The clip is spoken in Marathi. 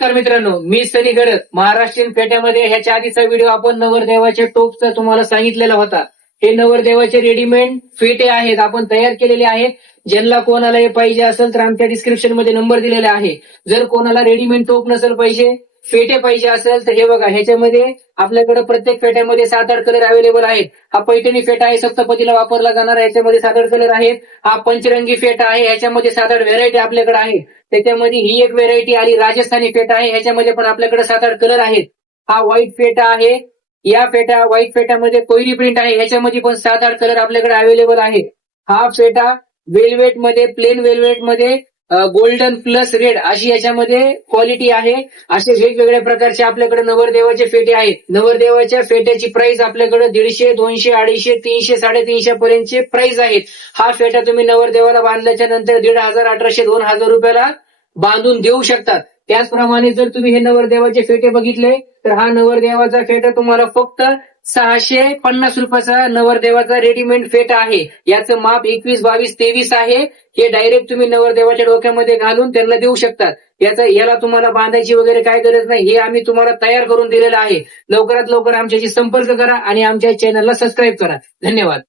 नमस्कार मित्रांनो, मी सनी गडद. महाराष्ट्रीयन फेट्यामध्ये ह्याच्या आधीचा व्हिडिओ आपण नवरदेवाच्या टोपचा तुम्हाला सांगितलेला होता. हे नवरदेवाचे रेडीमेड फेटे आहेत, आपण तयार केलेले आहेत. ज्यांना कोणाला हे पाहिजे असेल तर आमच्या डिस्क्रिप्शन मध्ये नंबर दिलेला आहे. जर कोणाला रेडीमेड टोप नसेल पाहिजे, फेटे पाहिजे असेल तर हे बघा, ह्याच्यामध्ये आपल्याकडे प्रत्येक फेट्यामध्ये 7-8 कलर अवेलेबल आहेत. हा पैठणी फेटा आहे, सप्तपदीला वापरला जाणार, ह्याच्यामध्ये 7-8 कलर आहेत. हा पंचरंगी फेटा आहे, ह्याच्यामध्ये 7-8 व्हेरायटी आपल्याकडे आहेत. त्याच्यामध्ये ही एक व्हेरायटी आली राजस्थानी फेटा आहे, ह्याच्यामध्ये पण आपल्याकडे 7-8 कलर आहेत. हा व्हाईट फेटा आहे, या व्हाईट फेटामध्ये कोयरी प्रिंट आहे, ह्याच्यामध्ये पण 7-8 कलर आपल्याकडे अवेलेबल आहे. हा फेटा वेल्वेट मध्ये, प्लेन वेल्वेट मध्ये गोल्डन प्लस रेड अशी याच्यामध्ये क्वालिटी आहे. असे वेगवेगळ्या प्रकारचे आपल्याकडे नवरदेवाचे फेटे आहेत. नवरदेवाच्या फेट्याची प्राइस आपल्याकडे 150, 200, 250, 300, 350 पर्यंतचे प्राइस आहेत. हा फेटा तुम्ही नवरदेवाला बांधल्याच्या नंतर 1,500, 1,800, 2,000 रुपयाला बांधून देऊ शकतात. त्याचप्रमाणे जर तुम्ही हे नवरदेवाचे फेटे बघितले तर हा नवरदेवाचा फेटा तुम्हाला फक्त 650 रुपयाचा नवरदेवाचा रेडीमेड फेटा आहे. याचं माप 21, 22, 23 आहे. हे डायरेक्ट तुम्ही नवरदेवाच्या डोक्यामध्ये घालून त्यांना देऊ शकतात. याला तुम्हाला बांधायची वगैरे काय गरज नाही, हे आम्ही तुम्हाला तयार करून दिलेलं आहे. लवकरात लवकर आमच्याशी संपर्क करा आणि आमच्या चॅनलला सबस्क्राईब करा. धन्यवाद.